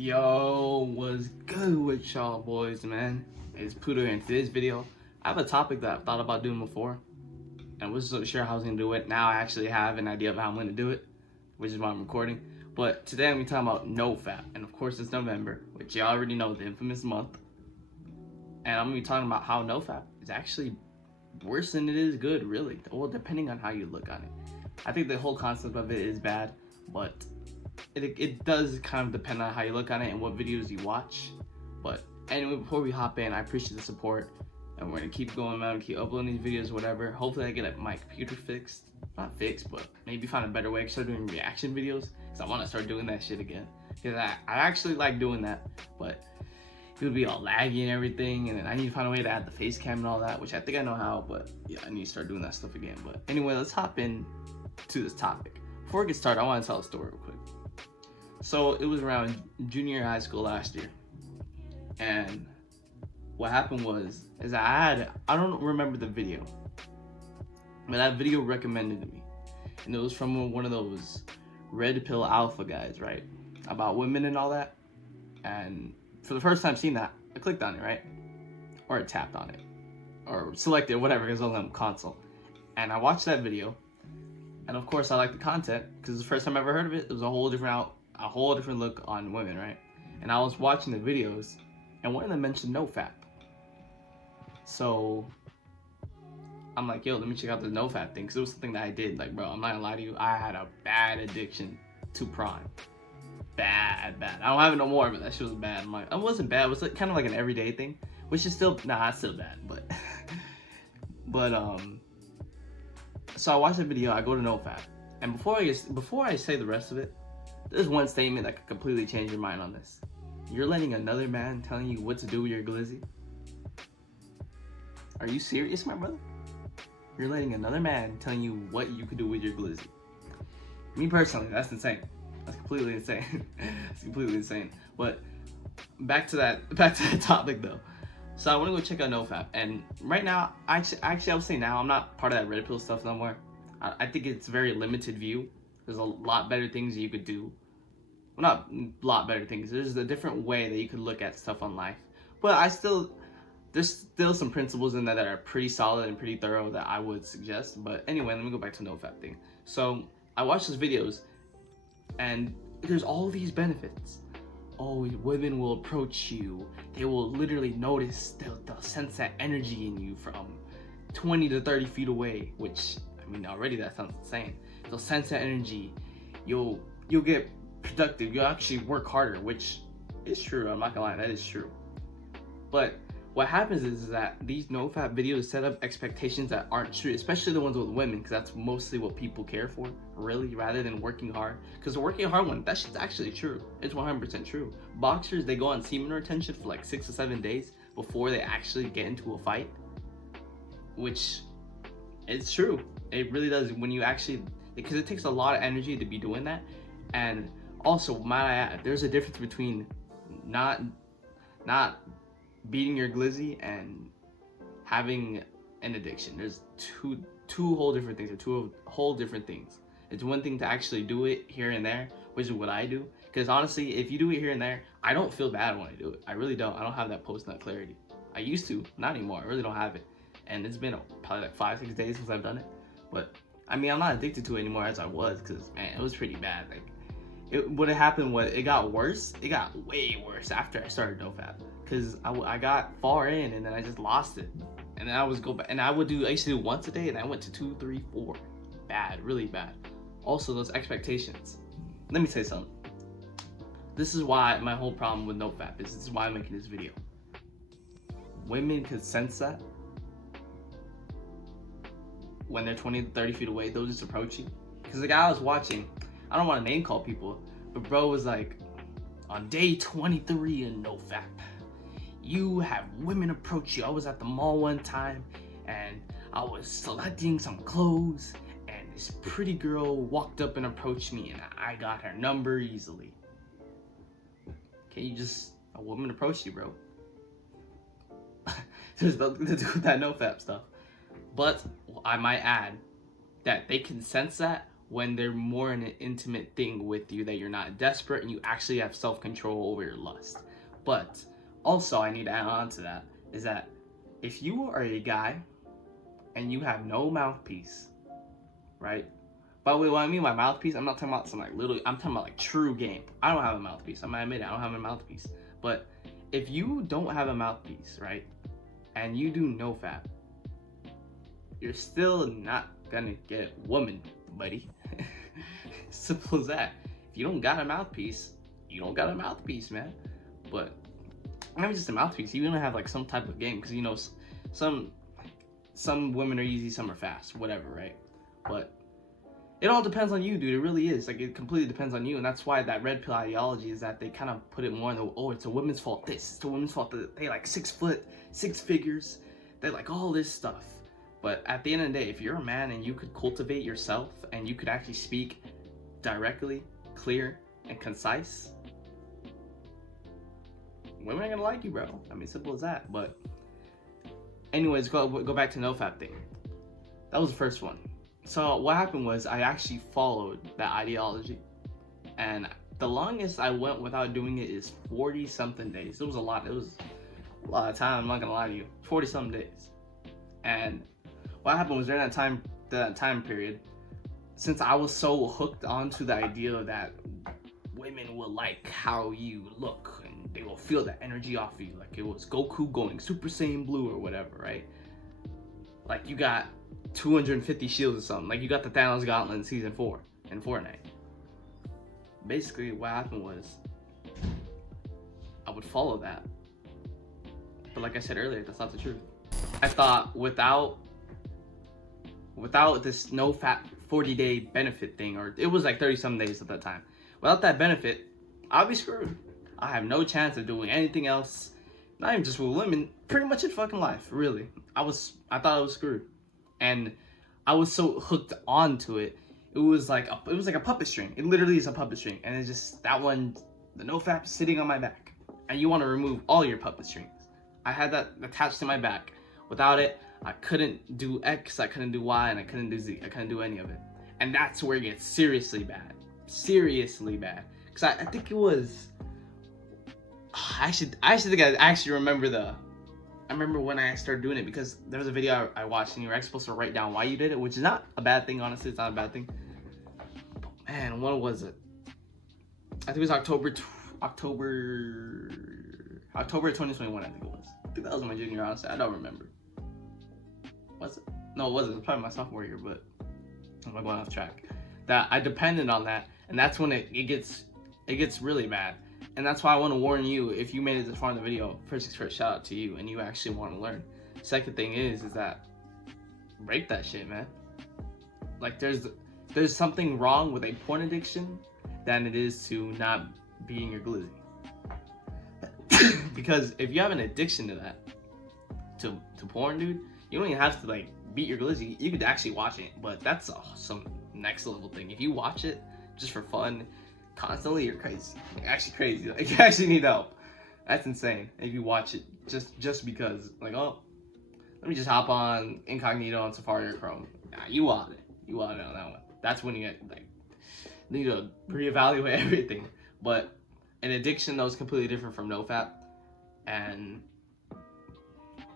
Yo, what's good with y'all boys, man? It's Pluto here. In today's video, I have a topic that I've thought about doing before, and I wasn't so sure how I was gonna do it. Now I actually have an idea of how I'm gonna do it, which is why I'm recording. But today I'm gonna be talking about NoFap, and of course it's November, which you already know, the infamous month. And I'm gonna be talking about how NoFap is actually worse than it is good, really. Well, depending on how you look on it. I think the whole concept of it is bad, but it does kind of depend on how you look on it and what videos you watch. But anyway, before we hop in, I appreciate the support, and we're gonna keep going, man, keep uploading these videos, whatever. Hopefully I get my computer fixed, not fixed, but maybe find a better way to start doing reaction videos, because I want to start doing that shit again, because I actually like doing that, but it would be all laggy and everything, and then I need to find a way to add the face cam and all that, which I think I know how, but yeah, I need to start doing that stuff again. But anyway, let's hop in to this topic. Before we get started, I want to tell a story real quick. So it was around junior high school last year, and what happened was I don't remember the video, but that video recommended to me, and it was from one of those red pill alpha guys, right, about women and all that. And for the first time seeing that, I clicked on it, right, or I tapped on it, or selected, whatever, because it was on the console, and I watched that video. And of course I liked the content, because the first time I ever heard of it, it was a whole different look on women, right? And I was watching the videos, and one of them mentioned NoFap. So I'm like, yo, let me check out the NoFap thing, because it was something that I did. Like, bro, I'm not gonna lie to you, I had a bad addiction to Prime. Bad. I don't have it no more, but that shit was bad. I'm like, it wasn't bad, it was like, kind of like an everyday thing, which is still, nah, it's still bad, but so I watched the video, I go to NoFap, and before I say the rest of it, there's one statement that could completely change your mind on this. You're letting another man telling you what to do with your glizzy? Are you serious, my brother? You're letting another man telling you what you could do with your glizzy. Me personally, that's insane. That's completely insane. It's completely insane. But back to that topic though. So I want to go check out NoFap, and right now, actually I would say now, I'm not part of that red pill stuff no more. I think it's very limited view. There's a lot better things you could do. Well, not a lot better things. There's a different way that you could look at stuff on life. But there's still some principles in there that are pretty solid and pretty thorough that I would suggest. But anyway, let me go back to NoFap thing. So I watched those videos, and there's all these benefits. Oh, women will approach you. They will literally notice. They'll sense that energy in you from 20 to 30 feet away, which, I mean, already that sounds insane. They'll sense that energy. You'll get productive. You'll actually work harder, which is true. I'm not gonna lie, that is true. But what happens is that these NoFap videos set up expectations that aren't true, especially the ones with women, because that's mostly what people care for, really, rather than working hard. Because the working hard one, that shit's actually true. It's 100% true. Boxers, they go on semen retention for like 6 to 7 days before they actually get into a fight, which it's true. It really does, when you actually, because it takes a lot of energy to be doing that. And also, might I add, there's a difference between not beating your glizzy and having an addiction. There's two whole different things, or two whole different things. It's one thing to actually do it here and there, which is what I do. Because honestly, if you do it here and there, I don't feel bad when I do it. I really don't. I don't have that post-nut clarity. I used to, not anymore. I really don't have it. And it's been probably like 5-6 days since I've done it. But I mean, I'm not addicted to it anymore as I was, because man, it was pretty bad. Like, what had happened was, it got worse. It got way worse after I started NoFap, because I got far in and then I just lost it, and then I was go back, and I used to do once a day, and I went to 2, 3, 4. Bad, really bad. Also, those expectations. Let me say something. This is why my whole problem with NoFap is. This is why I'm making this video. Women could sense that when they're 20 to 30 feet away, they'll just approach you. Because the guy I was watching, I don't want to name call people, but bro was like, on day 23 in NoFap, you have women approach you. I was at the mall one time, and I was selecting some clothes, and this pretty girl walked up and approached me, and I got her number easily. A woman approached you, bro. There's nothing to do with that NoFap stuff. But I might add that they can sense that when they're more in an intimate thing with you, that you're not desperate and you actually have self-control over your lust. But also, I need to add on to that, is that if you are a guy and you have no mouthpiece, right? By the way, what I mean by mouthpiece, I'm not talking about some like little, I'm talking about like true game. I don't have a mouthpiece. I'm gonna admit it, I don't have a mouthpiece. But if you don't have a mouthpiece, right, and you do NoFap, you're still not gonna get woman, buddy. Simple as that. If you don't got a mouthpiece, you don't got a mouthpiece, man. But not even just a mouthpiece, you gonna have like some type of game, because you know some women are easy, some are fast, whatever, right? But it all depends on you, dude. It really is. Like, it completely depends on you, and that's why that red pill ideology is that they kind of put it more in the, oh, it's a woman's fault this, it's a woman's fault that they like 6 foot, 6 figures, they like all this stuff. But at the end of the day, if you're a man and you could cultivate yourself and you could actually speak directly, clear, and concise, women are gonna like you, bro. I mean, simple as that. But anyways, go back to NoFap thing. That was the first one. So what happened was I actually followed that ideology, and the longest I went without doing it is 40 something days. It was a lot. It was a lot of time. I'm not gonna lie to you. 40 something days. And what happened was during that time period, since I was so hooked onto the idea that women will like how you look and they will feel that energy off of you, like it was Goku going Super Saiyan Blue or whatever, right? Like you got 250 shields or something. Like you got the Thanos Gauntlet in Season 4 in Fortnite. Basically, what happened was I would follow that. But like I said earlier, that's not the truth. I thought without this NoFap 40-day benefit thing, or it was like 30-some days at that time. Without that benefit, I'll be screwed. I have no chance of doing anything else, not even just with women, pretty much in fucking life, really. I thought I was screwed. And I was so hooked onto it. It was like a puppet string. It literally is a puppet string. And it's just that one, the NoFap sitting on my back. And you want to remove all your puppet strings. I had that attached to my back. Without it, I couldn't do X, I couldn't do Y, and I couldn't do Z. I couldn't do any of it. And that's where it gets seriously bad. Seriously bad. Because I think it was... I actually remember I remember when I started doing it, because there was a video I watched and you were actually supposed to write down why you did it, which is not a bad thing, honestly. It's not a bad thing. But man, what was it? I think it was October 2021, I think it was. I think that was my junior, honestly. I don't remember. Was it? No, it wasn't. It was probably my sophomore year, but I'm not going off track. That I depended on that, and that's when it gets really bad. And that's why I want to warn you, if you made it this far in the video, first shout out to you and you actually want to learn. Second thing is that break that shit, man. Like there's something wrong with a porn addiction than it is to not being your glizzy. Because if you have an addiction to that, to porn, dude, you don't even have to like beat your glizzy. You could actually watch it, but that's some next level thing. If you watch it just for fun constantly, you're crazy. You're actually crazy. Like, you actually need help. That's insane. If you watch it just because, like, oh, let me just hop on incognito on Safari or Chrome. Nah, you want it. You want it on that one. That's when you get, like, need to reevaluate everything. But an addiction, though, is completely different from NoFap. And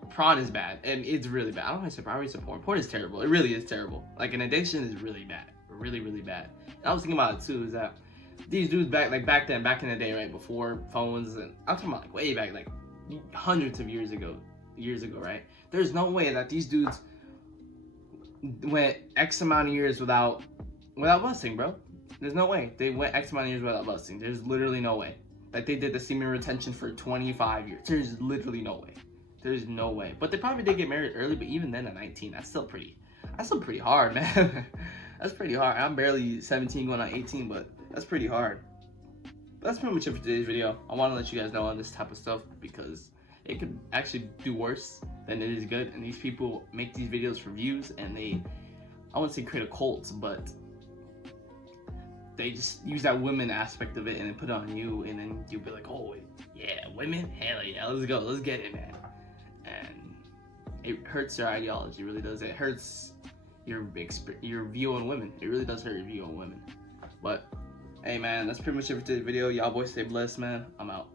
prawn is bad. And it's really bad. I don't know if I already say porn. Porn is terrible. It really is terrible. Like, an addiction is really bad. Really, really bad. And I was thinking about it, too, is that these dudes back in the day, right, before phones, and I'm talking about like way back, like hundreds of years ago, right? There's no way that these dudes went X amount of years without busting, bro. There's no way they went X amount of years without busting. There's literally no way. Like they did the semen retention for 25 years. There's literally no way. There's no way. But they probably did get married early, but even then at 19, that's still pretty hard, man. That's pretty hard. I'm barely 17 going on 18, but that's pretty hard. But that's pretty much it for today's video. I want to let you guys know on this type of stuff because it could actually do worse than it is good. And these people make these videos for views, and I wouldn't say create a cult, but they just use that women aspect of it and then put it on you, and then you'll be like, oh yeah, women, hell yeah, let's go, let's get it, man. And it hurts their ideology, it really does. It hurts your view on women. It really does hurt your view on women. But hey man, that's pretty much it for today's video. Y'all boys stay blessed, man. I'm out.